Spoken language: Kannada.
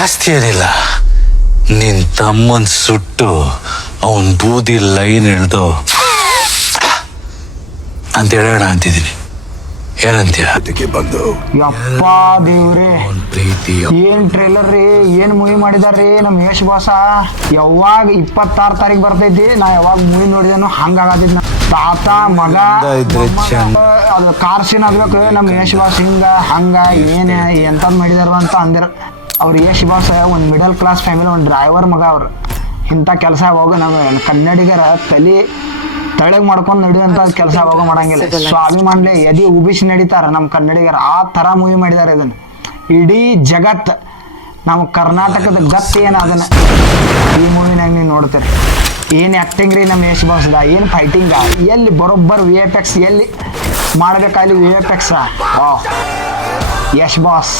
ಜಾಸ್ತಿ ಏನಿಲ್ಲ, ನಿನ್ ತಮ್ಮನ್ ಸುಟ್ಟು ಅವನ್ ಬೂದಿ ಲೈನ್ ಹಿಡ್ದು ಅಂತ ಹೇಳೋಣ ಅಂತಿದ್ದೀನಿ. ಏನಂತೀಯ? ಯಪ್ಪ ದೇವ್ರಿ, ಪ್ರೀತಿ ಏನ್ ಟ್ರೇಲರ್ ರೀ, ಏನ್ ಮೂವಿ ಮಾಡಿದಾರ್ರಿ ನಮ್ ಯಶ್ ಬಾಸ. ಯಾವಾಗ 26 ತಾರೀಕು ಬರ್ತೈತಿ, ನಾ ಯಾವಾಗ ಮೂವಿ ನೋಡಿದನು ಹಂಗಾಗತ್ತಿದ್. ತಾತ ಮಗ ಅದು ಕಾರ್ ಸೀನ್ ಆಗ್ಬೇಕು, ನಮ್ ಯಶ್ ಬಾಸ್ ಹಿಂಗ ಹಂಗ ಏನ್ ಎಂತದ್ ಮಾಡಿದಾರ ಅಂತ ಅಂದಿರ. ಅವ್ರ ಯಶ್ ಬಾಸ್ ಒಂದ್ ಮಿಡಲ್ ಕ್ಲಾಸ್ ಫ್ಯಾಮಿಲಿ, ಒಂದ್ ಡ್ರೈವರ್ ಮಗ. ಅವ್ರು ಇಂಥ ಕೆಲಸ ಹೋಗ ನಮ್ಮ ಕನ್ನಡಿಗರ ತಲೆ ತಳಗ್ ಮಾಡ್ಕೊಂಡು ನಡೆಯುವಂತ ಕೆಲಸ ಹೋಗ ಮಾಡಂಗಿಲ್ಲ. ಸ್ವಾಭಿಮಾನ್ಲೆ ಎದಿ ಉಬಿಸಿ ನಡೀತಾರ ನಮ್ಮ ಕನ್ನಡಿಗರ. ಆ ತರ ಮೂವಿ ಮಾಡಿದಾರೆ ಇದನ್ನ. ಇಡೀ ಜಗತ್ ನಮ್ಮ ಕರ್ನಾಟಕದ ಗತ್ ಏನ ಅದನ್ನ ಈ ಮೂವಿನಾಗ ನೀವು ನೋಡ್ತೀರಿ. ಏನ್ ಆಕ್ಟಿಂಗ್ ರೀ ನಮ್ಮ ಯಶ್ ಬಾಸ್ದ, ಏನ್ ಫೈಟಿಂಗ, ಎಲ್ಲಿ ಬರೋಬ್ಬರ್ VFX ಎಲ್ಲಿ ಮಾಡ್ಬೇಕಾಗ್ಲಿ VFX ಯಶ್ ಬಾಸ್.